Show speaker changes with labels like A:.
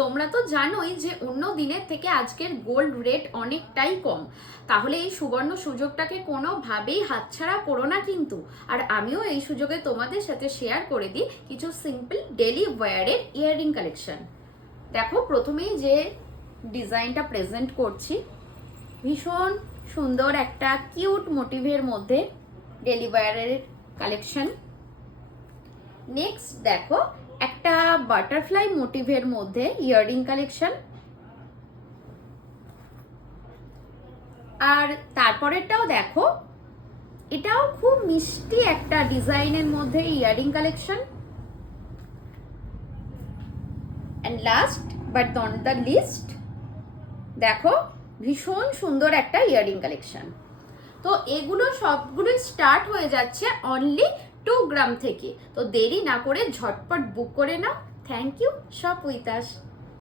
A: তোমরা তো জানোই যে অন্য দিনের থেকে আজকের গোল্ড রেট অনেকটাই কম। তাহলে এই সুবর্ণ সুযোগটাকে কোনোভাবেই হাতছাড়া করো না কিন্তু। আর আমিও এই সুযোগে তোমাদের সাথে শেয়ার করে দিই কিছু সিম্পল ডেলি ওয়্যারের ইয়াররিং কালেকশন দেখো, প্রথমেই যে ডিজাইনটা প্রেজেন্ট করছি, ভীষণ সুন্দর একটা কিউট মোটিভের মধ্যে ডেলি ওয়্যারের কালেকশন নেক্সট দেখো একটা বাটারফ্লাই মোটিভের মধ্যে ইয়াররিং কালেকশন আর তারপরেরটাও দেখো, এটাও খুব মিষ্টি একটা ডিজাইনের মধ্যে earring collection and last but not the least দেখো, ভীষণ সুন্দর একটা ইয়াররিং কালেকশন তো এগুলো সবগুলো স্টার্ট হয়ে যাচ্ছে অনলি টু গ্রাম থেকে। তো দেরি না করে ঝটপট বুক করে নাও। থ্যাংক ইউ সব উইথ আস